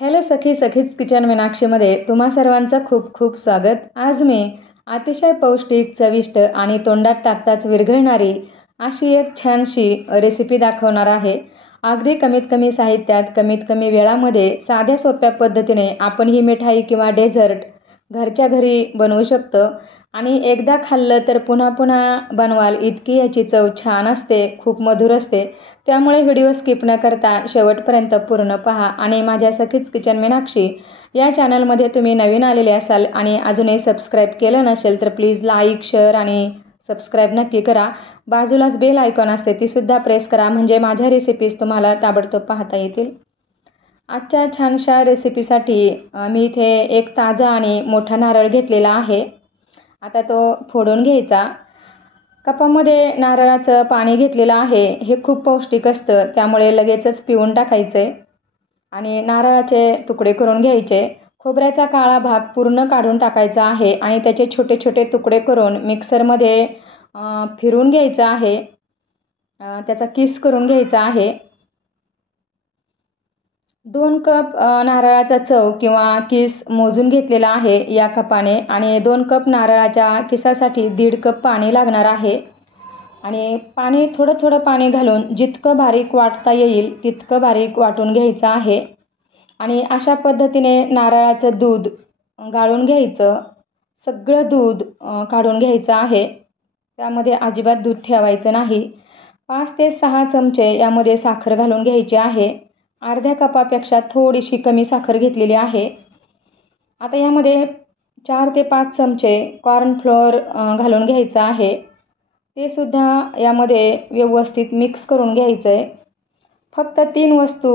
Hello सखीज kitchen मीनाक्षीमध्ये तुम्हा सर्वांचं खूप खूप स्वागत। आज मी अतिशय पौष्टिक, चविष्ट आणि तोंडात टाकताच विरघळणारी अशी एक छानशी रेसिपी दाखवणार आहे। अगदी कमीत कमी साहित्यात, कमीत कमी वेळामध्ये साध्या सोप्या पद्धतीने आपण ही मिठाई किंवा डेझर्ट घरच्या घरी बनवू शकतो आणि एकदा खाल्लं तर पुन्हा पुन्हा बनवाल इतकी याची चव छान असते, खूप मधुर असते। त्यामुळे व्हिडिओ स्किप न करता शेवटपर्यंत पूर्ण पहा आणि माझ्या सखीज किचन मीनाक्षी या चॅनलमध्ये तुम्ही नवीन आलेले असाल आणि अजूनही सबस्क्राईब केलं नसेल तर प्लीज लाईक, शेअर आणि सबस्क्राईब नक्की करा। बाजूलाच बेल आयकॉन असते तीसुद्धा प्रेस करा, म्हणजे माझ्या रेसिपीज तुम्हाला ताबडतोब पाहता येतील। आजच्या छानशा रेसिपीसाठी मी इथे एक ताजा आणि मोठा नारळ घेतलेला आहे। आता तो फोडून घ्यायचा। कपामध्ये नारळाचं पाणी घेतलेलं आहे, हे खूप पौष्टिक असतं, त्यामुळे लगेचच पिऊन टाकायचे आणि नारळाचे तुकडे करून घ्यायचे। खोबऱ्याचा काळा भाग पूर्ण काढून टाकायचा आहे आणि त्याचे छोटे छोटे तुकडे करून मिक्सरमध्ये फिरवून घ्यायचं आहे, त्याचा किस करून घ्यायचा आहे। 2 कप नारळाचा चव किंवा किस मोजून घेतलेला आहे या कपाने आणि 2 कप नारळाच्या किसासाठी 1.5 कप पाणी लागणार आहे आणि पाणी थोडं थोडं पाणी घालून जितकं बारीक वाटता येईल तितकं बारीक वाटून घ्यायचं आहे आणि अशा पद्धतीने नारळाचं दूध गाळून घ्यायचं। सगळं दूध काढून घ्यायचं आहे, त्यामध्ये अजिबात दूध ठेवायचं नाही। 5 ते 6 चमचे यामध्ये साखर घालून घ्यायची आहे। अर्ध्या कपापेक्षा थोडीशी कमी साखर घेतलेली आहे। आता यामध्ये 4 ते 5 चमचे कॉर्नफ्लोअर घालून घ्यायचं आहे, ते सुद्धा यामध्ये व्यवस्थित मिक्स करून घ्यायचं आहे। फक्त 3 वस्तू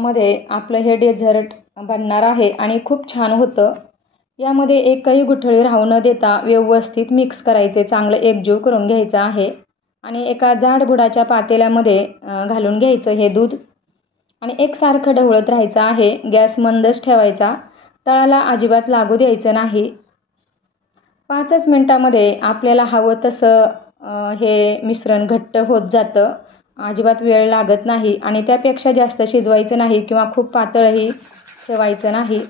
मध्ये आपलं हे डेझर्ट बनणार आहे आणि खूप छान होतं। यामध्ये एकही गुठळी राहू न देता व्यवस्थित मिक्स करायचे, चांगलं एकजीव करून घ्यायचं आहे आणि एका जाड बुडाच्या पातेल्यामध्ये घालून घ्यायचं हे दूध आणि एकसारखं ढवळत राहायचं आहे। गॅस मंदच ठेवायचा, तळाला अजिबात लागू द्यायचं नाही। 5च मिनिटामध्ये आपल्याला हवं तसं हे मिश्रण घट्ट होत जातं, अजिबात वेळ लागत नाही आणि त्यापेक्षा जास्त शिजवायचं नाही किंवा खूप पातळही ठेवायचं नाही।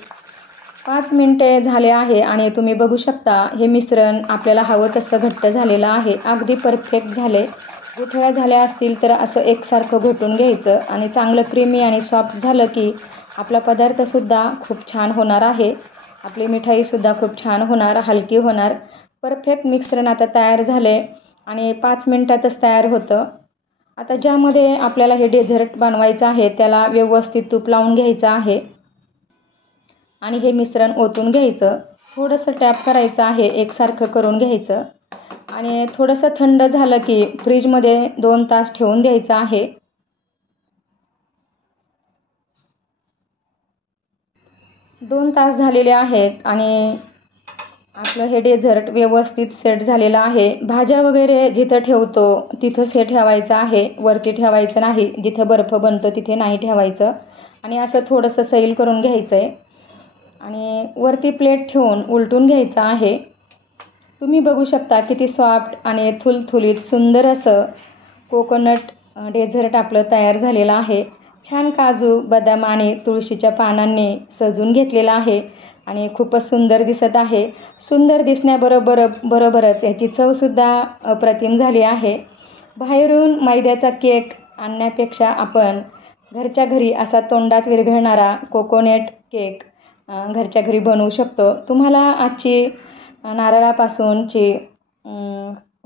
5 मिनिटे झाले आहे आणि तुम्ही बघू शकता हे मिश्रण आपल्याला हवं तसं घट्ट झालेलं आहे, अगदी परफेक्ट झाले। गुठळ्या झाल्या असतील तर असं एकसारखं घोटून घ्यायचं आणि चांगलं क्रीमी आणि सॉफ्ट झालं की आपला पदार्थसुद्धा खूप छान होणार आहे, आपली मिठाईसुद्धा खूप छान होणार, हलकी होणार। परफेक्ट मिश्रण आता तयार झाले आणि 5 मिनिटातच तयार होतं। आता ज्यामध्ये आपल्याला हे डेझर्ट बनवायचं आहे त्याला व्यवस्थित तूप लावून घ्यायचं आहे आणि हे मिश्रण ओतून घ्यायचं। थोडंसं टॅप करायचं आहे, एकसारखं करून घ्यायचं आणि थोडंसं थंड झालं की फ्रीजमध्ये 2 तास ठेवून द्यायचं आहे। 2 तास झालेले आहेत आणि आपलं हे डेझर्ट व्यवस्थित सेट झालेलं आहे। भाज्या वगैरे जिथं ठेवतो तिथंच हे ठेवायचं आहे, वरती ठेवायचं नाही, जिथं बर्फ बनतो तिथे नाही ठेवायचं आणि असं थोडंसं सैल करून घ्यायचं आहे आणि वरती प्लेट ठेवून उलटून घ्यायचं आहे। तुम्ही बघू शकता किती सॉफ्ट आणि थुलथुलीत सुंदर असं कोकोनट डेझर्ट आपलं तयार झालेलं आहे। छान काजू, बदाम आणि तुळशीच्या पानांनी सजून घेतलेलं आहे आणि खूपच सुंदर दिसत आहे। सुंदर दिसण्याबरोबरच याची चवसुद्धा अप्रतिम झाली आहे। बाहेरून मैद्याचा केक आणण्यापेक्षा आपण घरच्या घरी असा तोंडात विरघळणारा कोकोनट केक घरच्या घरी बनवू शकतो। तुम्हाला आजची नारळापासूनची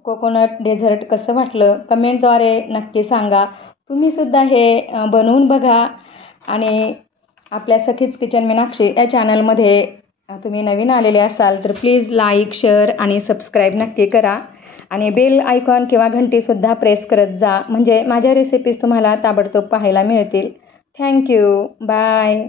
कोकोनट डेझर्ट कसं वाटलं कमेंटद्वारे नक्की सांगा। तुम्हीसुद्धा हे बनवून बघा आणि आपल्या सखीज किचन मीनाक्षी या चॅनलमध्ये तुम्ही नवीन आलेले असाल तर प्लीज लाईक, शेअर आणि सबस्क्राईब नक्की करा आणि बेल आयकॉन किंवा घंटीसुद्धा प्रेस करत जा, म्हणजे माझ्या रेसिपीज तुम्हाला ताबडतोब पाहायला मिळतील। Thank you, bye.